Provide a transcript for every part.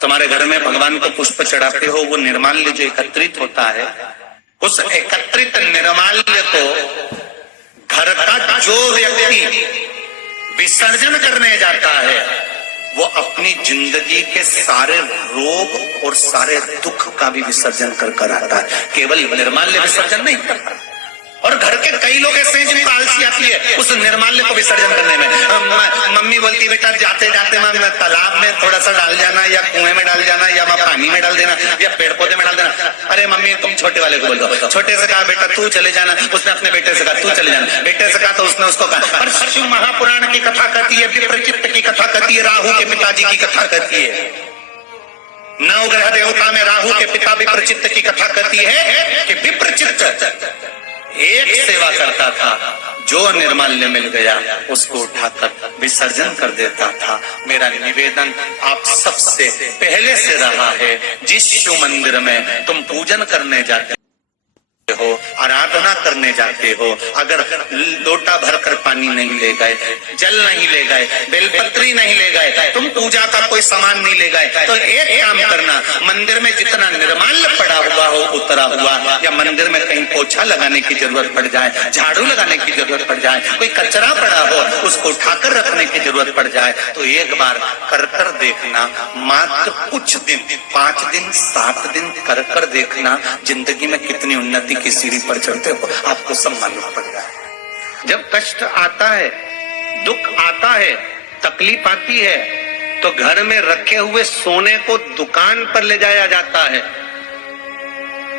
तुम्हारे घर में भगवान को पुष्प चढ़ाते हो, वो निर्माल्य जो एकत्रित होता है, उस एकत्रित निर्माल्य को घर का जो व्यक्ति विसर्जन करने जाता है वो अपनी जिंदगी के सारे रोग और सारे दुख का भी विसर्जन कर आता है, केवल निर्माल्य विसर्जन नहीं करता। और घर के कई लोग ऐसे हैं जिनको आलसी आती है उस निर्माल्य को विसर्जन करने में। मम्मी बोलती बेटा जाते जाते तालाब में थोड़ा सा डाल जाना, या कुएं में डाल जाना, या पानी में डाल देना, या पेड़ पौधे में डाल देना। अरे मम्मी तुम छोटे वाले को बोल दो, छोटे से कहा बेटा तू चले जाना, उसने अपने बेटे से कहा तू चले जाना, बेटे से कहा तो उसने उसको कहा। पर शिव महापुराण की कथा कहती है, विप्रचित्त की कथा कहती है, राहु के पिताजी की कथा कहती है, नवग्रह देवता में राहु के पिता विप्रचित्त की कथा कहती है कि विप्रचित्त एक सेवा करता था, जो निर्माल्य मिल गया उसको उठाकर विसर्जन कर देता था। मेरा निवेदन आप सबसे पहले से रहा है, जिस शिव मंदिर में तुम पूजन करने जाते हो, आराधना करने जाते हो, अगर लोटा भरकर पानी नहीं ले गए, जल नहीं ले गए, बेलपत्री नहीं ले गए, तुम पूजा का कोई सामान नहीं ले गए, तो एक काम करना, मंदिर में जितना निर्माल्य पड़ा हुआ हो उतरा हुआ, या मंदिर में कहीं पोछा लगाने की जरूरत पड़ जाए, झाड़ू लगाने की जरूरत पड़ जाए, कोई कचरा पड़ा हो उसको उठाकर रखने की जरूरत पड़ जाए, तो एक बार कर देखना। मात्र कुछ दिन, 5 दिन 7 दिन कर देखना, जिंदगी में कितनी उन्नति की सीढ़ी पर चढ़ते हो आपको सब मालूम पड़ जाए। जब कष्ट आता है, दुख आता है, तकलीफ आती है, तो घर में रखे हुए सोने को दुकान पर ले जाया जाता है।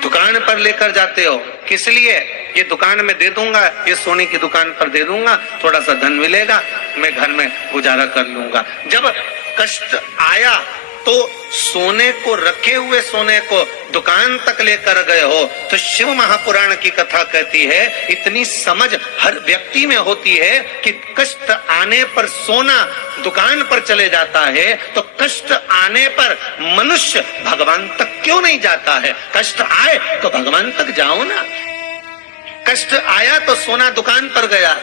दुकान पर लेकर जाते हो किस लिए? ये दुकान में दे दूंगा, ये सोने की दुकान पर दे दूंगा, थोड़ा सा धन मिलेगा, मैं घर में गुजारा कर लूंगा। जब कष्ट आया तो सोने को, रखे हुए सोने को दुकान तक लेकर गए हो, तो शिव महापुराण की कथा कहती है, इतनी समझ हर व्यक्ति में होती है कि कष्ट आने पर सोना दुकान पर चले जाता है, तो कष्ट आने पर मनुष्य भगवान तक क्यों नहीं जाता है? कष्ट आए तो भगवान तक जाओ ना। कष्ट आया तो सोना दुकान पर गया,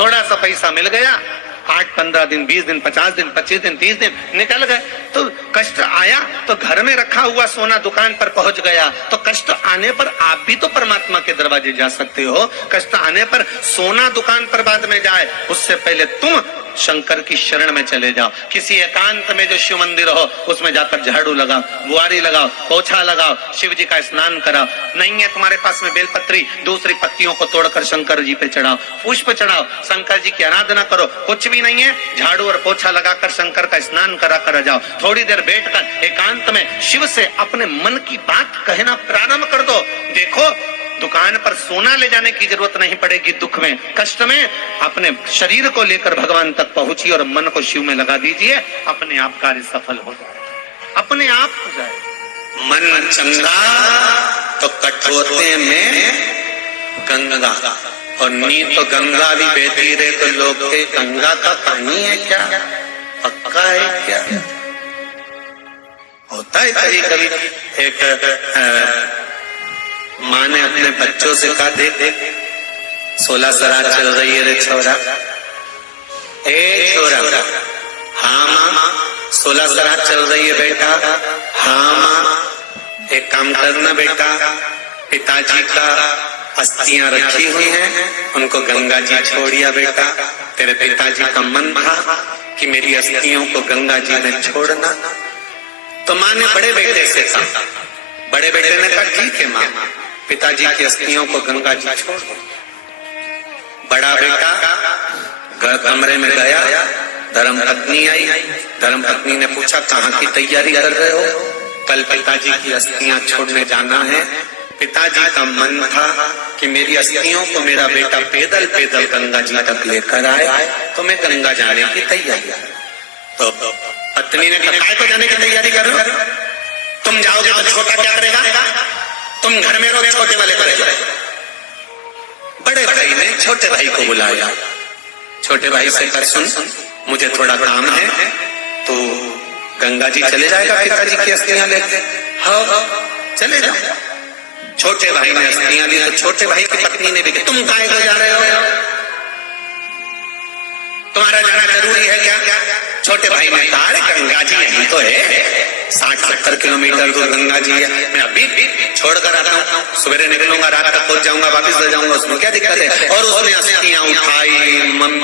थोड़ा सा पैसा मिल गया, 8-15 दिन, 20 दिन, 50 दिन, 25 दिन, 30 दिन निकल गए, तो कष्ट आया तो घर में रखा हुआ सोना दुकान पर पहुंच गया। तो कष्ट आने पर आप भी तो परमात्मा के दरवाजे जा सकते हो। कष्ट आने पर सोना दुकान पर बाद में जाए, उससे पहले तुम शंकर की शरण में चले जाओ। किसी एकांत में जो शिव मंदिर हो उसमें जाकर झाड़ू लगाओ, बुआरी लगाओ, पोछा लगाओ, शिव जी का स्नान कराओ। नहीं है तुम्हारे पास में बेलपत्री, दूसरी पत्तियों को तोड़कर शंकर जी पे चढ़ाओ, पुष्प चढ़ाओ, शंकर जी की आराधना करो। कुछ भी नहीं है, झाड़ू और पोछा लगाकर शंकर का स्नान करा कर जाओ। थोड़ी देर बैठकर एकांत में शिव से अपने मन की बात कहना प्रारंभ कर दो। देखो दुकान पर सोना ले जाने की जरूरत नहीं पड़ेगी। दुख में, कष्ट में अपने शरीर को लेकर भगवान तक पहुंचिए और मन को शिव में लगा दीजिए, अपने आप कार्य सफल हो जाए, अपने आप हो जाए। मन चंगा तो कठोते में गंगा, और नी तो गंगा भी बहती रहे तो लोग के गंगा का पानी है क्या, पक्का है क्या? होता है कभी कभी। एक माँ ने अपने बच्चों से कहा, देख 16 सरात चल रही है रे छोरा, ए छोरा। हाँ माँ 16 सरात चल रही है बेटा। हाँ माँ। एक काम करना बेटा, पिताजी का अस्थियां रखी हुई हैं, उनको गंगा जी छोड़िया बेटा। तेरे पिताजी का मन था कि मेरी अस्थियों को गंगा जी में छोड़ना। तो माँ ने बड़े बेटे से कहा, बड़े बेटे ने कहा ठीक है माँ, पिताजी की अस्थियों को गंगा जी छोड़ दो। बड़ा बेटा कमरे में गया, धर्म पत्नी आई। धर्म पत्नी ने पूछा कहाँ की तैयारी कर रहे हो? कल पिताजी की अस्थियां छोड़ने जाना है। पिताजी का मन था कि मेरी अस्थियों को मेरा बेटा पैदल पैदल गंगा जी तक लेकर आए, तो मैं गंगा जाने की तैयारी। तो पत्नी ने कहा तो जाने की तैयारी कर रहे हो? तुम जाओगे तो छोटा क्या करेगा? तुम घर में रहो, छोटे वाले करेगा। बड़े भाई ने छोटे भाई को बुलाया। छोटे भाई से कहा सुन, मुझे थोड़ा काम है, तो गंगा जी चले जाएगा पिताजी की अस्थियां लेके? हाँ चले जाओ। छोटे भाई ने अस्थियां ली, तो छोटे भाई की पत्नी ने भी कहा तुम काहे को जा रहे हो, तुम्हारा जाना जरूरी है क्या? छोटे भाई ने कहा गंगा जी यही तो है 60-70 किलोमीटर दूर गंगा जी है। मैं अभी छोड़कर आता हूँ, सवेरे निकलूंगा, रात तक पहुंच जाऊंगा, वापस ले जाऊंगा, उसमें क्या दिक्कत है। और उसने अस्थियां उठाई,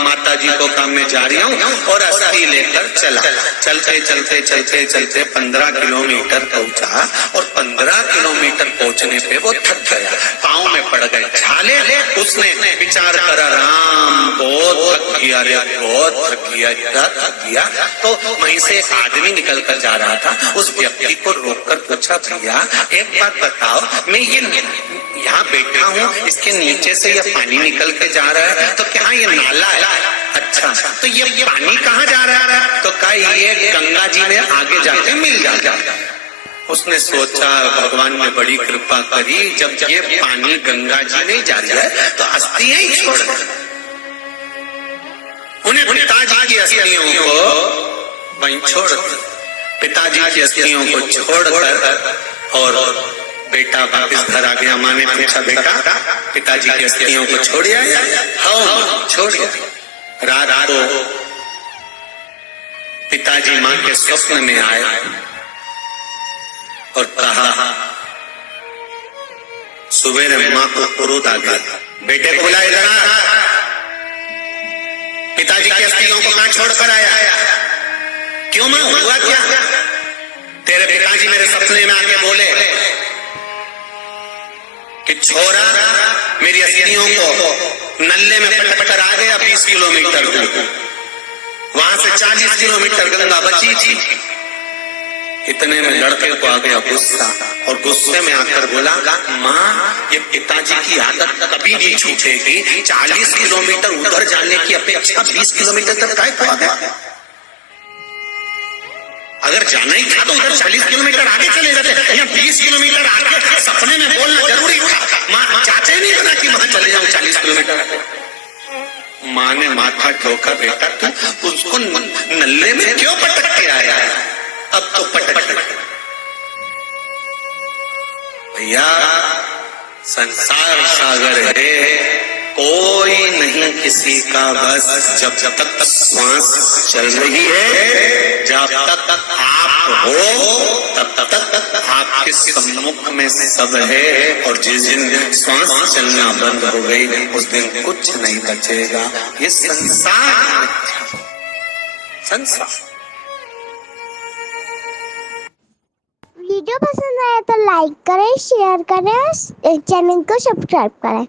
माता जी को काम में जा रही हूँ और अस्थि लेकर चला। चलते चलते चलते चलते 15 किलोमीटर पहुंचा और 15 किलोमीटर पहुंचने पे वो थक गया, पाँव में पड़ गए छाले। उसने विचार करा, राम बहुत थक गया रे, बहुत थक गया, इतना थक गया। तो वहीं से एक आदमी निकल कर जा रहा था, उस व्यक्ति को रोककर पूछा, भैया एक बात बताओ, मैं ये यहाँ बैठा हूँ, इसके नीचे से ये पानी निकल के जा रहा है, तो क्या ये नाला है? अच्छा, तो ये पानी कहाँ जा रहा है? तो कहा ये गंगा जी में आगे जाके मिल जाएगा। उसने सोचा, भगवान ने बड़ी कृपा करी, जब ये पानी गंगा जी में जा रहा है तो अस्थियां ही छोड़, उन्हें पिताजी की अस्थियों को वहीं छोड़, पिताजी की अस्थियों को छोड़कर और बेटा वापस घर आ गया। माँ ने पूछा, बेटा पिताजी की अस्थियों को छोड़ आया? हाँ छोड़ गया। रात को पिताजी माँ के स्वप्न में आए और कहा, सुबह माँ को क्रोध आ गया, बेटे को बुलाए जरा, पिताजी की अस्थियों को कहां छोड़कर आया? क्यों मां, हुआ क्या? तेरे पिताजी मेरे सपने में आके बोले कि छोरा मेरी अस्थियों को नल्ले में पटक कर आ गया 20 किलोमीटर दूर, वहां से 40 किलोमीटर गंगा बची थी। इतने में लड़के को आ गया गुस्सा और गुस्से में आकर बोला, माँ ये पिताजी की आदत कभी नहीं छूटेगी, 40 किलोमीटर उधर जाने की अपेक्षा 20 किलोमीटर तक काय को आ गया? अगर जाना ही था तो उधर 40 किलोमीटर आगे चले जाते, यहाँ 20 किलोमीटर आगे सपने में बोलना जरूरी था। माँ चाहते नहीं बना कि वहां चले जाऊं 40 किलोमीटर। माँ ने माथा ठोका, बेटा तू उसको नल्ले में क्यों पटक के आया? अब तो पटक भैया, संसार सागर है, कोई नहीं किसी का बस। जब तक श्वास चल रही है, जब तक आप हो, तब तक आपके सम्मुख में सब है, और जिस दिन श्वास चलना बंद हो गई उस दिन कुछ नहीं बचेगा। ये संसार संसार। वीडियो पसंद आया तो लाइक करें, शेयर करें और चैनल को सब्सक्राइब करें।